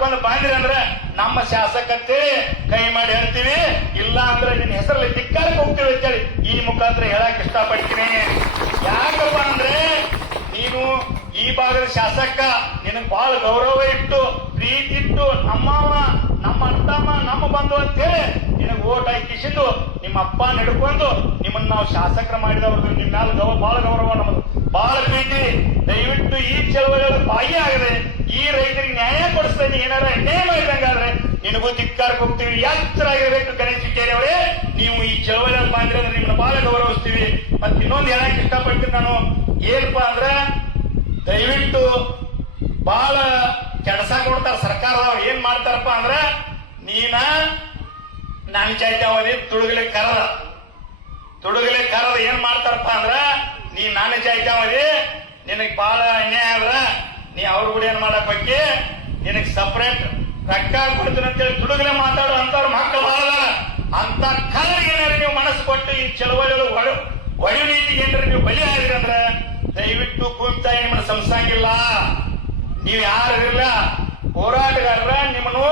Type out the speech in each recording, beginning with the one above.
ಮಾಡ್ಕೊಂಡು ಬಂದ್ರಿ ಅಂದ್ರೆ ನಮ್ಮ ಶಾಸಕತೆ ಕೈ ಮಾಡಿ ಹೇಳ್ತೀವಿ, ಇಲ್ಲ ಅಂದ್ರೆ ನಿನ್ನ ಹೆಸರಲ್ಲಿ ಧಿಕ್ಕಾರಕ್ಕೆ ಹೋಗ್ತೀವಿ ಅಂತೇಳಿ ಈ ಮುಖಾಂತರ ಹೇಳಕ್ ಇಷ್ಟಪಡ್ತೀನಿ. ಯಾಕಪ್ಪ ಅಂದ್ರೆ ನೀನು ಈ ಭಾಗದ ಶಾಸಕ, ನಿನಗ್ ಬಹಳ ಗೌರವ ಇಟ್ಟು ಪ್ರೀತಿ ಇಟ್ಟು ನಮ್ಮವ ನಮ್ಮ ಅಣ್ಣಮ್ಮ ನಮ್ಮ ಬಂಧು ಅಂತೇಳಿ ನಿನಗ್ ಓಟ್ ಹಾಕಿಸಿದ್ದು ನಿಮ್ಮ ಅಪ್ಪ ನಡ್ಕೊಂಡು ನಿಮ್ಮನ್ನ ನಾವು ಶಾಸಕರ ಮಾಡಿದವ್ರದ್ದು ನಿಮ್ಮ ಮ್ಯಾಲ ಬಹಳ ಗೌರವ, ನಮ್ಮದು ಬಹಳ ಪ್ರೀತಿ. ದಯವಿಟ್ಟು ಈ ಚಳವಳಿಯಲ್ಲಿ ಭಾಗಿಯಾಗದೆ ಈ ರೈತರಿಗೆ ನ್ಯಾಯ ಕೊಡಿಸ್ತೇನೆ, ಏನಾರ ಅನ್ಯಾಯ ಮಾಡಿದಂಗಾದ್ರೆ ನಿನಗೂ ಧಿಕ್ಕಾರಕ್ಕೆ ಹೋಗ್ತೀವಿ. ಎಚ್ಚರಾಗಿರ್ಬೇಕು ಗಣೇಶ್ ಚಿಕ್ಕೇರಿ ಅವರೇ, ನೀವು ಈ ಚಳವಳಿಯಲ್ಲಿ ಬಂದ್ರೆ ನಿಮ್ಮನ್ನ ಬಹಳ ಗೌರವಿಸ್ತೀವಿ. ಮತ್ತೆ ಇನ್ನೊಂದು ಹೇಳಕ್ ಇಷ್ಟಪಡ್ತೀನಿ ನಾನು, ಏನಪ್ಪಾ ಅಂದ್ರ ದಯವಿಟ್ಟು ಬಹಳ ಕೆಡಸಾಕ್ ಕೊಡ್ತಾರ ಸರ್ಕಾರದವ್ರು. ಏನ್ ಮಾಡ್ತಾರಪ್ಪ ಅಂದ್ರ ನೀನ ನನ್ನ ಜಾತಿ ತುಡುಗಲಿಕ್ಕೆ ಕರದ ಏನ್ ಮಾಡ್ತಾರಪ್ಪ ಅಂದ್ರ ನೀ ನನ್ನ ಜಾತಿ ನಿನಗ್ ಬಹಳ ಅನ್ಯಾಯ ಆದ್ರ ನೀ ಅವ್ರ ಕೂಡ ಏನ್ ಮಾಡಕ್ ಬಗ್ಗೆ ನಿನಗ್ ಸಪರೇಟ್ ರೊಕ್ಕ ಕೊಡ್ತೀನಿ ಅಂತೇಳಿ ತುಡುಗಲೆ ಮಾತಾಡೋ ಅಂತವ್ರ ಮಕ್ಕಳು ಬಹಳ ಅಂತ ಕಲರಿಗೆ ಏನಾರ ನೀವು ಮನಸ್ಸು ಕೊಟ್ಟು ಈ ಚಳವಳಿ ಒಡಿ ನೀತಿಗೆ ಏನಾರ ನೀವು ಬಲಿ ಆಗಿರಿ ಅಂದ್ರ ದಯವಿಟ್ಟು ಭೂಮಿತಾಯಿ ನಿಮ್ಮನ್ನ ಸಂಸಂಗಿಲ್ಲ. ನೀವ್ ಯಾರಿಲ್ಲ ಹೋರಾಟಗಾರರ, ನಿಮ್ಮನ್ನು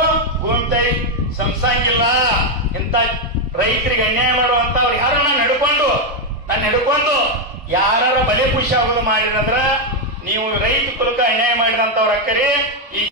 ಭೂಮಿತಾಯಿ ಸಂಸಂಗಿಲ್ಲ. ಇಂತ ರೈತರಿಗೆ ಅನ್ಯಾಯ ಮಾಡುವಂತವ್ರು ಯಾರು ನಾನು ಹಿಡ್ಕೊಂಡು ಯಾರ ಬಲೆ ಖುಷಿ ಆಗೋದು ಮಾಡಿದ್ರಂದ್ರ ನೀವು ರೈತ ಕುಲಕ ಅನ್ಯಾಯ ಮಾಡಿದಂತವ್ರ ಅಕ್ಕರಿ ಈ